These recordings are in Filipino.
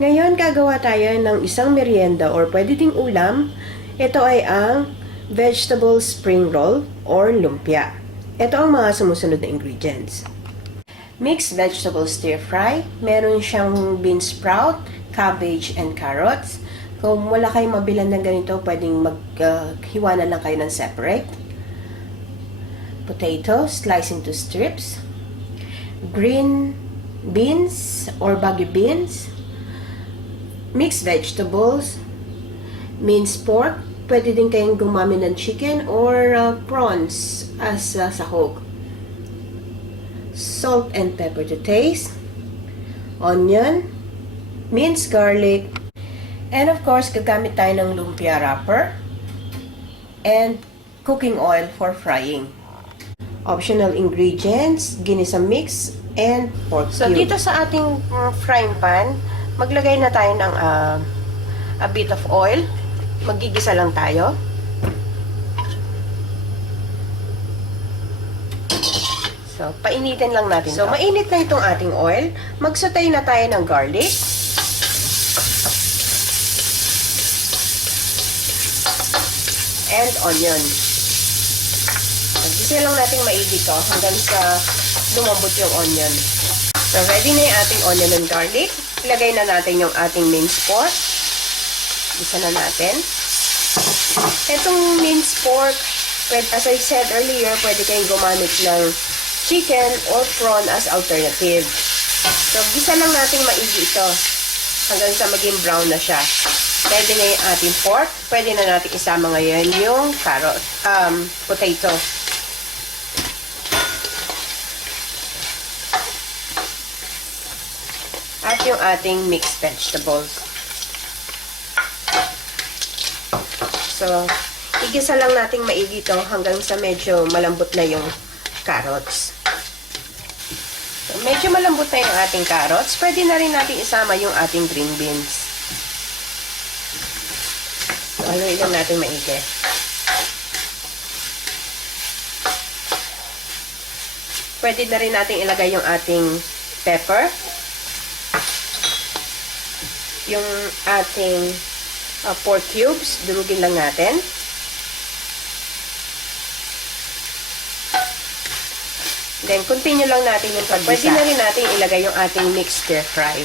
Ngayon, gagawa tayo ng isang merienda or pwede ding ulam. Ito ay ang vegetable spring roll or lumpia. Ito ang mga sumusunod na ingredients. Mixed vegetable stir fry. Meron siyang bean sprout, cabbage, and carrots. Kung wala kayong mabilan ng ganito, pwedeng maghiwa na lang kayo ng separate. Potato, sliced into strips. Green beans or baggy beans. Mixed vegetables, minced pork, pwede din kayong gumamit ng chicken or prawns as sahog. Salt and pepper to taste, onion, minced garlic, and of course, gagamit tayo ng lumpia wrapper, and cooking oil for frying. Optional ingredients, ginisa mix, and pork cube. So, dito sa ating frying pan, maglagay na tayo ng a bit of oil. Magigisa lang tayo. So, painitin lang natin. So, mainit na itong ating oil. Magsatay na tayo ng garlic. And onion. Magigisa lang natin maigi to hanggang sa lumambot yung onion. So, ready na yung ating onion and garlic. Ilagay na natin yung ating minced pork. Isa na natin. Itong minced pork, as I said earlier, pwede kayong gumamit ng chicken or prawn as alternative. So, gisa lang natin maigi ito hanggang sa maging brown na siya. Ready na yung ating pork. Pwede na natin isama ngayon yung potato. At yung ating mixed vegetables. So, igisa lang nating maigi ito hanggang sa medyo malambot na yung carrots. So, medyo malambot na yung ating carrots. Pwede na rin natin isama yung ating green beans. So, haluin lang natin maigi. Pwede na rin natin ilagay yung ating pepper. Yung ating pork cubes, durugin lang natin. Then, continue lang natin yung paggisa. Pwede na rin natin ilagay yung ating mixed stir fry.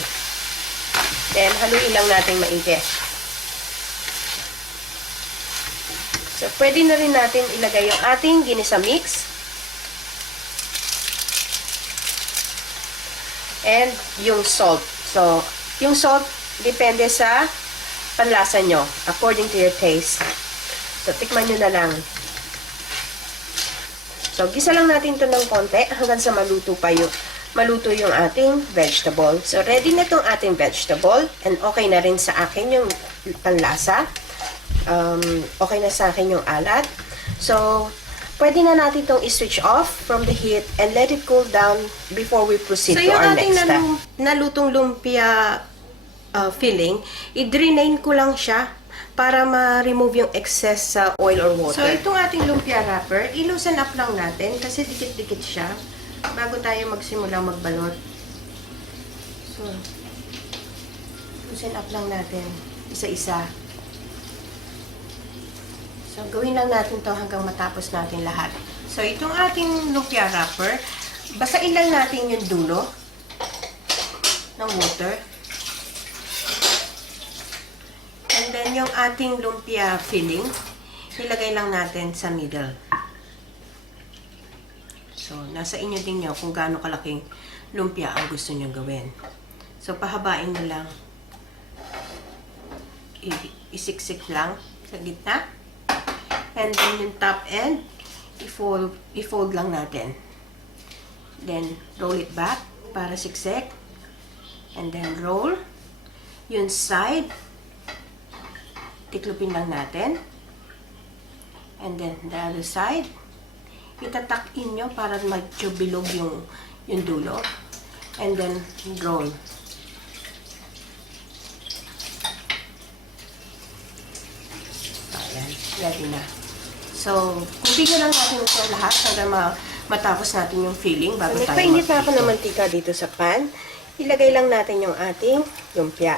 Then, haluin lang natin maigi. So, pwede na rin natin ilagay yung ating ginisa mix. And yung salt. So, yung salt, depende sa panlasa nyo, according to your taste. So, tikman nyo na lang. So, gisa lang natin ito ng konti hanggang sa maluto yung ating vegetable. So, ready na itong ating vegetable and okay na rin sa akin yung panlasa. Okay na sa akin yung alat. So, pwede na natin itong i-switch off from the heat and let it cool down before we proceed to our next step. So, yung ating nalutong lumpia filling, i-drain ko lang siya para ma-remove yung excess sa oil or water. So, itong ating lumpia wrapper, i-loosen up lang natin kasi dikit-dikit siya bago tayo magsimula magbalot. So, loosen up lang natin isa-isa. So, gawin lang natin to hanggang matapos natin lahat. So, itong ating lumpia wrapper, basain lang natin yung dulo ng water. And then, yung ating lumpia filling, nilagay lang natin sa middle. So, nasa inyo din nyo kung gaano kalaking lumpia ang gusto nyo gawin. So, pahabain nyo lang. Isiksik lang sa gitna. And then, yung top end, i-fold lang natin. Then, roll it back para siksik. And then, roll. Yung side, tiklupin lang natin. And then, the other side, itatak-in nyo para medyo bilog yung dulo. And then, roll. Ayan, ready na. So, bigyan lang natin ito lahat hanggang matapos natin yung filling bago tayo mag-prito. Nagpainit na ako ng mantika dito sa pan. Ilagay lang natin yung ating lumpia.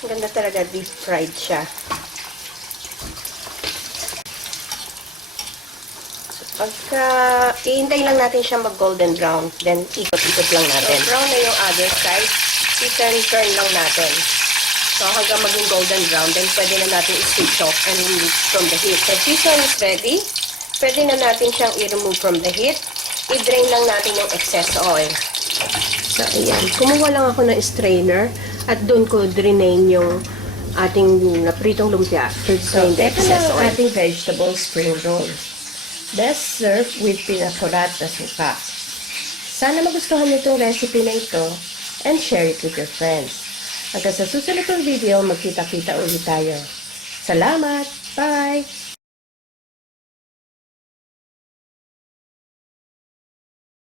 Ganda talaga, deep fried siya. So, pagka, iintay lang natin siya mag-golden brown. Then, ikot-ikot lang natin. So, brown na yung other side. I-turn lang natin. So, hanggang maging golden brown, then pwede na natin i-switch off and remove from the heat. So, this one is ready. Pwede na natin siyang i-remove from the heat. I-drain lang natin yung excess oil. So, ayan. Kumuha lang ako ng strainer at doon ko drainain yung ating napritong lumpia. So, ito na ang ating vegetable spring roll. Best served with pinakurat na suka. Sana magustuhan niyo itong recipe na ito and share it with your friends. Hanggang sa susunod kong video, magkita-kita ulit tayo. Salamat! Bye!